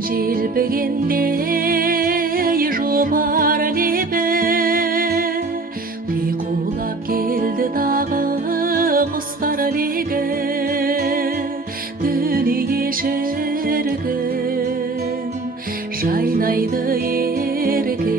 желпігендей жопар лебі қиқулап келді тағы құстар легі дүние шіркін жайнайды еркін